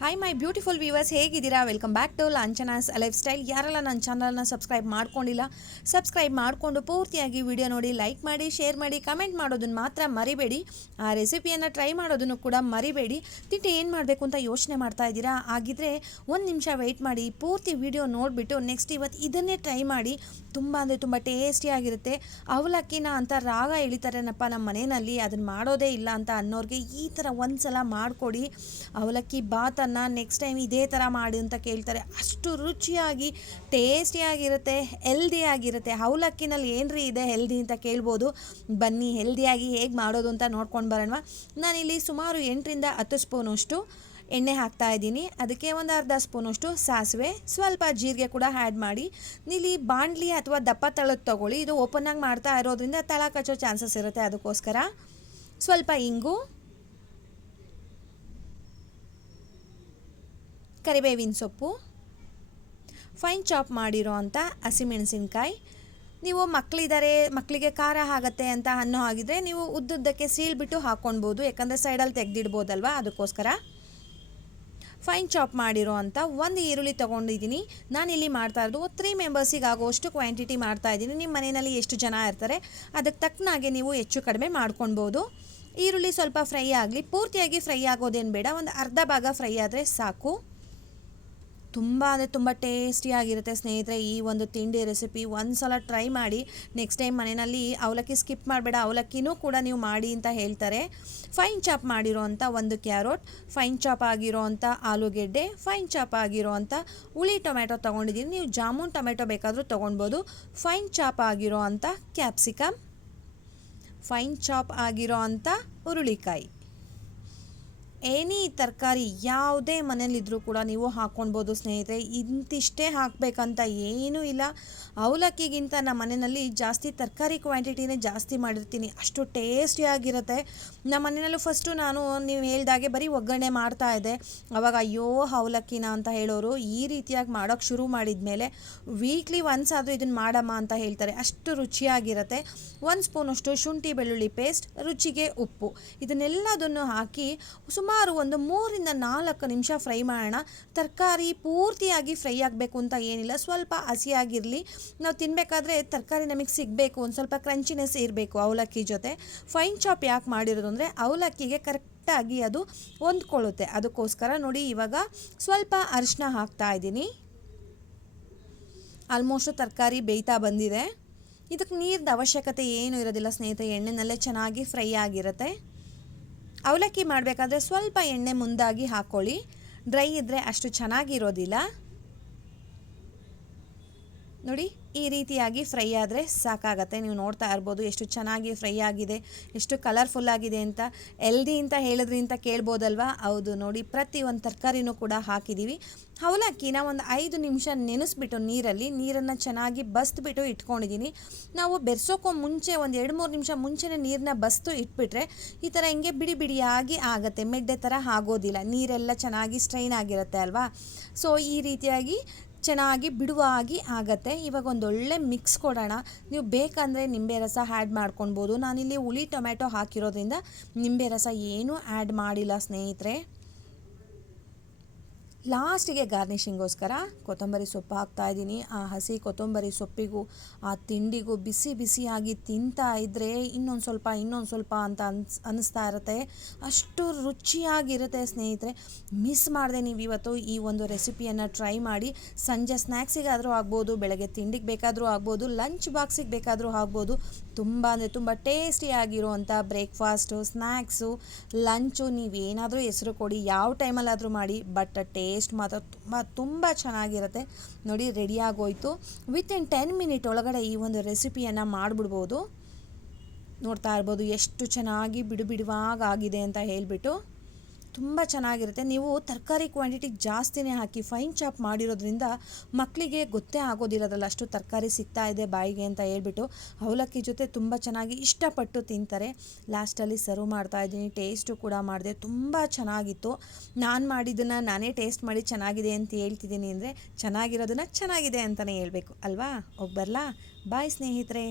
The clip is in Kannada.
ಹಾಯ್ ಮೈ ಬ್ಯೂಟಿಫುಲ್ ವ್ಯೂವರ್ಸ್ ಹೇಗಿದ್ದೀರಾ? Welcome back to Lanchana's lifestyle ಯಾರೆಲ್ಲ ನನ್ನ ಚಾನಲ್ನ ಸಬ್ಸ್ಕ್ರೈಬ್ ಮಾಡ್ಕೊಂಡಿಲ್ಲ ಸಬ್ಸ್ಕ್ರೈಬ್ ಮಾಡಿಕೊಂಡು ಪೂರ್ತಿಯಾಗಿ ವಿಡಿಯೋ ನೋಡಿ ಲೈಕ್ ಮಾಡಿ ಶೇರ್ ಮಾಡಿ ಕಮೆಂಟ್ ಮಾಡೋದನ್ನು ಮಾತ್ರ ಮರಿಬೇಡಿ. ಆ ರೆಸಿಪಿಯನ್ನು ಟ್ರೈ ಮಾಡೋದನ್ನು ಕೂಡ ಮರಿಬೇಡಿ. ತಿಂಡಿ ಏನು ಮಾಡಬೇಕು ಅಂತ ಯೋಚನೆ ಮಾಡ್ತಾ ಇದ್ದೀರಾ? ಆಗಿದ್ದರೆ ಒಂದು ನಿಮಿಷ ವೆಯ್ಟ್ ಮಾಡಿ, ಪೂರ್ತಿ ವಿಡಿಯೋ ನೋಡಿಬಿಟ್ಟು ನೆಕ್ಸ್ಟ್ ಇವತ್ತು ಇದನ್ನೇ ಟ್ರೈ ಮಾಡಿ. ತುಂಬ ಅಂದರೆ ತುಂಬ ಟೇಸ್ಟಿಯಾಗಿರುತ್ತೆ ಅವಲಕ್ಕಿನ ಅಂತ ರಾಗ ಎಳಿತಾರೇನಪ್ಪ ನಮ್ಮ ಮನೆಯಲ್ಲಿ ಅದನ್ನು ಮಾಡೋದೇ ಇಲ್ಲ ಅಂತ ಅನ್ನೋರಿಗೆ ಈ ಥರ ಒಂದು ಸಲ ಮಾಡಿಕೊಡಿ. ಅವಲಕ್ಕಿ ಬಾತನ್ನು ನೆಕ್ಸ್ಟ್ ಟೈಮ್ ಇದೇ ಥರ ಮಾಡಿ ಅಂತ ಕೇಳ್ತಾರೆ. ಅಷ್ಟು ರುಚಿಯಾಗಿ ಟೇಸ್ಟಿಯಾಗಿರುತ್ತೆ ಹೆಲ್ದಿಯಾಗಿರುತ್ತೆ ಅವಲಕ್ಕಿನಲ್ಲಿ ಏನ್ರಿ ಇದೆ ಹೆಲ್ದಿ ಅಂತ ಕೇಳ್ಬೋದು. ಬನ್ನಿ ಹೆಲ್ದಿಯಾಗಿ ಹೇಗೆ ಮಾಡೋದು ಅಂತ ನೋಡ್ಕೊಂಡು ಬರೋಣ. ನಾನಿಲ್ಲಿ ಸುಮಾರು ಎಂಟರಿಂದ ಹತ್ತು ಸ್ಪೂನಷ್ಟು ಎಣ್ಣೆ ಹಾಕ್ತಾ ಇದ್ದೀನಿ. ಅದಕ್ಕೆ ಒಂದು ಅರ್ಧ ಸ್ಪೂನಷ್ಟು ಸಾಸಿವೆ. ಸ್ವಲ್ಪ ಜೀರಿಗೆ ಕೂಡ ಆ್ಯಡ್ ಮಾಡಿ. ಇಲ್ಲಿ ಬಾಣಲಿ ಅಥವಾ ದಪ್ಪ ತಳದ ತೊಗೊಳ್ಳಿ. ಇದು ಓಪನ್ನಾಗಿ ಮಾಡ್ತಾ ಇರೋದ್ರಿಂದ ತಳ ಕಚ್ಚೋ ಚಾನ್ಸಸ್ ಇರುತ್ತೆ ಅದಕ್ಕೋಸ್ಕರ. ಸ್ವಲ್ಪ ಇಂಗು ಕರಿಬೇವಿನ ಸೊಪ್ಪು ಫೈನ್ ಚಾಪ್ ಮಾಡಿರೋ ಅಂಥ ಹಸಿಮೆಣಸಿನ್ಕಾಯಿ ನೀವು ಮಕ್ಕಳಿದ್ದಾರೆ ಮಕ್ಕಳಿಗೆ ಖಾರ ಆಗತ್ತೆ ಅಂತ ಅನ್ನೋ ಹಾಗಿದ್ರೆ ನೀವು ಉದ್ದುದ್ದಕ್ಕೆ ಸೀಳ್ಬಿಟ್ಟು ಹಾಕ್ಕೊಳ್ಬೋದು ಯಾಕಂದರೆ ಸೈಡಲ್ಲಿ ತೆಗೆದಿಡ್ಬೋದಲ್ವ? ಅದಕ್ಕೋಸ್ಕರ. ಫೈನ್ ಚಾಪ್ ಮಾಡಿರೋ ಅಂತ ಒಂದು ಈರುಳ್ಳಿ ತೊಗೊಂಡಿದ್ದೀನಿ. ನಾನಿಲ್ಲಿ ಮಾಡ್ತಾ ಇರೋದು ತ್ರೀ ಮೆಂಬರ್ಸಿಗೆ ಆಗೋಷ್ಟು ಕ್ವಾಂಟಿಟಿ ಮಾಡ್ತಾ ಇದ್ದೀನಿ. ನಿಮ್ಮ ಮನೆಯಲ್ಲಿ ಎಷ್ಟು ಜನ ಇರ್ತಾರೆ, ಅದಕ್ಕೆ ತಕ್ಕನಾಗೆ ನೀವು ಹೆಚ್ಚು ಕಡಿಮೆ ಮಾಡ್ಕೊಳ್ಬೋದು ಈರುಳ್ಳಿ ಸ್ವಲ್ಪ ಫ್ರೈ ಆಗಲಿ, ಪೂರ್ತಿಯಾಗಿ ಫ್ರೈ ಆಗೋದೇನು ಬೇಡ. ಒಂದು ಅರ್ಧ ಭಾಗ ಫ್ರೈ ಆದರೆ ಸಾಕು. ತುಂಬ ಅಂದರೆ ತುಂಬ ಟೇಸ್ಟಿಯಾಗಿರುತ್ತೆ ಸ್ನೇಹಿತರೆ ಈ ಒಂದು ತಿಂಡಿ ರೆಸಿಪಿ ಒಂದು ಸಲ ಟ್ರೈ ಮಾಡಿ ನೆಕ್ಸ್ಟ್ ಟೈಮ್ ಮನೆಯಲ್ಲಿ ಅವಲಕ್ಕಿ ಸ್ಕಿಪ್ ಮಾಡಬೇಡ, ಅವಲಕ್ಕಿನೂ ಕೂಡ ನೀವು ಮಾಡಿ ಅಂತ ಹೇಳ್ತಾರೆ. ಫೈನ್ ಚಾಪ್ ಮಾಡಿರೋವಂಥ ಒಂದು ಕ್ಯಾರೋಟ್ ಫೈನ್ ಚಾಪ್ ಆಗಿರೋ ಅಂಥ ಆಲೂಗೆಡ್ಡೆ ಫೈನ್ ಚಾಪ್ ಆಗಿರೋ ಅಂಥ ಹುಳಿ ಟೊಮೆಟೊ ತೊಗೊಂಡಿದ್ದೀನಿ ನೀವು ಜಾಮೂನ್, ಟೊಮೆಟೊ ಬೇಕಾದರೂ ತೊಗೊಳ್ಬೋದು ಫೈನ್ ಚಾಪ್ ಆಗಿರೋ ಅಂಥ ಕ್ಯಾಪ್ಸಿಕಮ್ ಫೈನ್ ಚಾಪ್ ಆಗಿರೋ ಅಂಥ ಹುರುಳಿಕಾಯಿ. ಎನಿ ತರಕಾರಿ ಯಾವುದೇ ಮನೇಲಿದ್ದರೂ ಕೂಡ ನೀವು ಹಾಕ್ಕೊಳ್ಬೋದು ಸ್ನೇಹಿತರೆ. ಇಂತಿಷ್ಟೇ ಹಾಕಬೇಕಂತ ಏನೂ ಇಲ್ಲ. ಅವಲಕ್ಕಿಗಿಂತ ನಮ್ಮ ಮನೆಯಲ್ಲಿ ಜಾಸ್ತಿ ತರಕಾರಿ ಕ್ವಾಂಟಿಟಿನೇ ಜಾಸ್ತಿ ಮಾಡಿರ್ತೀನಿ. ಅಷ್ಟು ಟೇಸ್ಟಿಯಾಗಿರುತ್ತೆ ನಮ್ಮ ಮನೆಯಲ್ಲೂ ಫಸ್ಟು ನಾನು ನೀವು ಹೇಳ್ದಾಗೆ ಬರೀ ಒಗ್ಗರಣೆ ಮಾಡ್ತಾ ಇದ್ದೆ. ಅವಾಗ ಅಯ್ಯೋ ಅವಲಕ್ಕಿನ ಅಂತ ಹೇಳೋರು ಈ ರೀತಿಯಾಗಿ ಮಾಡೋಕ್ಕೆ ಶುರು ಮಾಡಿದ ಮೇಲೆ ವೀಕ್ಲಿ ಒನ್ಸ್ ಆದರೂ ಇದನ್ನು ಮಾಡಮ್ಮ ಅಂತ ಹೇಳ್ತಾರೆ. ಅಷ್ಟು ರುಚಿಯಾಗಿರುತ್ತೆ. ಒಂದು ಸ್ಪೂನಷ್ಟು ಶುಂಠಿ ಬೆಳ್ಳುಳ್ಳಿ ಪೇಸ್ಟ್ ರುಚಿಗೆ ಉಪ್ಪು. ಇದನ್ನೆಲ್ಲದನ್ನು ಹಾಕಿ ಒಂದು ಮೂರಿಂದ ನಾಲ್ಕು ನಿಮಿಷ ಫ್ರೈ ಮಾಡೋಣ. ತರಕಾರಿ ಪೂರ್ತಿಯಾಗಿ ಫ್ರೈ ಆಗಬೇಕು ಅಂತ ಏನಿಲ್ಲ. ಸ್ವಲ್ಪ ಹಸಿಯಾಗಿರಲಿ ನಾವು ತಿನ್ನಬೇಕಾದ್ರೆ ತರಕಾರಿ ನಮಗೆ ಸಿಗಬೇಕು. ಒಂದು ಸ್ವಲ್ಪ ಕ್ರಂಚಿನೆಸ್ ಇರಬೇಕು ಅವಲಕ್ಕಿ ಜೊತೆ. ಫೈನ್ ಚಾಪ್ ಯಾಕೆ ಮಾಡಿರೋದು ಅಂದರೆ ಅವಲಕ್ಕಿಗೆ ಕರೆಕ್ಟಾಗಿ ಅದು ಹೊಂದ್ಕೊಳ್ಳುತ್ತೆ. ಅದಕ್ಕೋಸ್ಕರ ನೋಡಿ ಇವಾಗ ಸ್ವಲ್ಪ ಅರಿಶಿನ ಹಾಕ್ತಾ ಇದ್ದೀನಿ. ಆಲ್ಮೋಸ್ಟು ತರಕಾರಿ ಬೇಯ್ತಾ ಬಂದಿದೆ. ಇದಕ್ಕೆ ನೀರಿನ ಅವಶ್ಯಕತೆ ಏನೂ ಇರೋದಿಲ್ಲ ಸ್ನೇಹಿತರೆ. ಎಣ್ಣೆನಲ್ಲೇ ಚೆನ್ನಾಗಿ ಫ್ರೈ ಆಗಿರುತ್ತೆ. ಅವಲಕ್ಕಿ ಮಾಡಬೇಕಾದ್ರೆ ಸ್ವಲ್ಪ ಎಣ್ಣೆ ಮುಂದಾಗಿ ಹಾಕ್ಕೊಳ್ಳಿ ಡ್ರೈ ಇದ್ದರೆ ಅಷ್ಟು ಚೆನ್ನಾಗಿರೋದಿಲ್ಲ. ನೋಡಿ, ಈ ರೀತಿಯಾಗಿ ಫ್ರೈ ಆದರೆ ಸಾಕಾಗತ್ತೆ. ನೀವು ನೋಡ್ತಾ ಇರ್ಬೋದು ಎಷ್ಟು ಚೆನ್ನಾಗಿ ಫ್ರೈ ಆಗಿದೆ, ಎಷ್ಟು ಕಲರ್ಫುಲ್ ಆಗಿದೆ ಅಂತ. ಎಲ್ದಿ ಅಂತ ಹೇಳಿದ್ರಿ ಅಂತ ಕೇಳ್ಬೋದಲ್ವಾ? ಹೌದು, ನೋಡಿ, ಪ್ರತಿ ಒಂದು ತರಕಾರಿನೂ ಕೂಡ ಹಾಕಿದ್ದೀವಿ ಅವಲಕ್ಕಿನ ಒಂದು ಐದು ನಿಮಿಷ ನೆನೆಸ್ಬಿಟ್ಟು ನೀರಲ್ಲಿ, ನೀರನ್ನು ಚೆನ್ನಾಗಿ ಬಸ್ದುಬಿಟ್ಟು ಇಟ್ಕೊಂಡಿದ್ದೀನಿ ನಾವು ಬೆರೆಸೋಕ್ಕೂ ಮುಂಚೆ ಒಂದು ಎರಡು ಮೂರು ನಿಮಿಷ ಮುಂಚೆನೇ ನೀರನ್ನ ಬಸ್ತು ಇಟ್ಬಿಟ್ರೆ ಈ ಥರ ಹಿಂಗೆ ಬಿಡಿ ಬಿಡಿಯಾಗಿ ಆಗುತ್ತೆ. ಮೆಡ್ಡೆ ಥರ ಆಗೋದಿಲ್ಲ. ನೀರೆಲ್ಲ ಚೆನ್ನಾಗಿ ಸ್ಟ್ರೈನ್ ಆಗಿರುತ್ತೆ ಅಲ್ವಾ? ಸೊ ಈ ರೀತಿಯಾಗಿ ಚೆನ್ನಾಗಿ ಬಿಡುವಾಗಿ ಆಗತ್ತೆ. ಇವಾಗ ಒಂದೊಳ್ಳೆ ಮಿಕ್ಸ್ ಕೊಡೋಣ. ನೀವು ಬೇಕಂದರೆ ನಿಂಬೆ ರಸ ಆ್ಯಡ್ ಮಾಡ್ಕೊಳ್ಬೋದು. ನಾನಿಲ್ಲಿ ಹುಳಿ ಟೊಮೆಟೊ ಹಾಕಿರೋದ್ರಿಂದ ನಿಂಬೆ ರಸ ಏನೂ ಆ್ಯಡ್ ಮಾಡಿಲ್ಲ ಸ್ನೇಹಿತರೆ. ಲಾಸ್ಟಿಗೆ ಗಾರ್ನಿಷಿಂಗೋಸ್ಕರ ಕೊತ್ತಂಬರಿ ಸೊಪ್ಪು ಹಾಕ್ತಾ ಇದ್ದೀನಿ. ಆ ಹಸಿ ಕೊತ್ತಂಬರಿ ಸೊಪ್ಪಿಗೂ, ಆ ತಿಂಡಿಗೂ ಬಿಸಿ ಬಿಸಿಯಾಗಿ ತಿಂತಾ ಇದ್ದರೆ ಇನ್ನೊಂದು ಸ್ವಲ್ಪ ಇನ್ನೊಂದು ಸ್ವಲ್ಪ ಅಂತ ಅನ್ಸ್ ಅನ್ನಿಸ್ತಾ ಇರುತ್ತೆ. ಅಷ್ಟು ರುಚಿಯಾಗಿರುತ್ತೆ ಸ್ನೇಹಿತರೆ. ಮಿಸ್ ಮಾಡಿದೆ ನೀವು ಇವತ್ತು ಈ ಒಂದು ರೆಸಿಪಿಯನ್ನು ಟ್ರೈ ಮಾಡಿ. ಸಂಜೆ ಸ್ನ್ಯಾಕ್ಸಿಗಾದರೂ ಆಗ್ಬೋದು, ಬೆಳಗ್ಗೆ ತಿಂಡಿಗೆ ಬೇಕಾದರೂ ಆಗ್ಬೋದು, ಲಂಚ್ ಬಾಕ್ಸಿಗೆ ಬೇಕಾದರೂ ಆಗ್ಬೋದು. ತುಂಬ ಅಂದರೆ ತುಂಬ ಟೇಸ್ಟಿಯಾಗಿರುವಂಥ ಬ್ರೇಕ್ಫಾಸ್ಟು ಸ್ನ್ಯಾಕ್ಸು ಲಂಚು ನೀವೇನಾದರೂ ಹೆಸರು ಕೊಡಿ. ಯಾವ ಟೈಮಲ್ಲಾದರೂ ಮಾಡಿ, ಬಟ್ ಟೇಸ್ಟ್ ಮಾತ್ರ ತುಂಬ ತುಂಬ ಚೆನ್ನಾಗಿರುತ್ತೆ. ನೋಡಿ ರೆಡಿ ಆಗೋಯ್ತು. ಇನ್ ಟೆನ್ ಮಿನಿಟ್ ಒಳಗಡೆ ಈ ಒಂದು ರೆಸಿಪಿಯನ್ನು ಮಾಡಿಬಿಡ್ಬೋದು. ನೋಡ್ತಾ ಇರ್ಬೋದು, ಎಷ್ಟು ಚೆನ್ನಾಗಿ ಬಿಡು ಬಿಡುವಾಗ ಆಗಿದೆ ಅಂತ ಹೇಳಿಬಿಟ್ಟು. ತುಂಬ ಚೆನ್ನಾಗಿರುತ್ತೆ. ನೀವು ತರಕಾರಿ ಕ್ವಾಂಟಿಟಿ ಜಾಸ್ತಿನೇ ಹಾಕಿ ಫೈನ್ ಚಾಪ್ ಮಾಡಿರೋದ್ರಿಂದ ಮಕ್ಕಳಿಗೆ ಗೊತ್ತೇ ಆಗೋದಿರೋದಲ್ಲ ಅಷ್ಟು ತರಕಾರಿ ಸಿಗ್ತಾ ಇದೆ ಬಾಯಿಗೆ ಅಂತ ಹೇಳ್ಬಿಟ್ಟು ಅವಲಕ್ಕಿ ಜೊತೆ ತುಂಬ ಚೆನ್ನಾಗಿ ಇಷ್ಟಪಟ್ಟು ತಿಂತಾರೆ. ಲಾಸ್ಟಲ್ಲಿ ಸರ್ವ್ ಮಾಡ್ತಾ ಇದ್ದೀನಿ. ಟೇಸ್ಟು ಕೂಡ ಮಾಡಿದೆ. ತುಂಬ ಚೆನ್ನಾಗಿತ್ತು. ನಾನು ಮಾಡಿದ್ದನ್ನು ನಾನೇ ಟೇಸ್ಟ್ ಮಾಡಿ ಚೆನ್ನಾಗಿದೆ ಅಂತ ಹೇಳ್ತಿದ್ದೀನಿ ಅಂದರೆ ಚೆನ್ನಾಗಿರೋದನ್ನು ಚೆನ್ನಾಗಿದೆ ಅಂತಲೇ ಹೇಳಬೇಕು. ಅಲ್ವಾ? ಹೋಗಿ ಬರಲಾ? ಬಾಯ್ ಸ್ನೇಹಿತರೆ.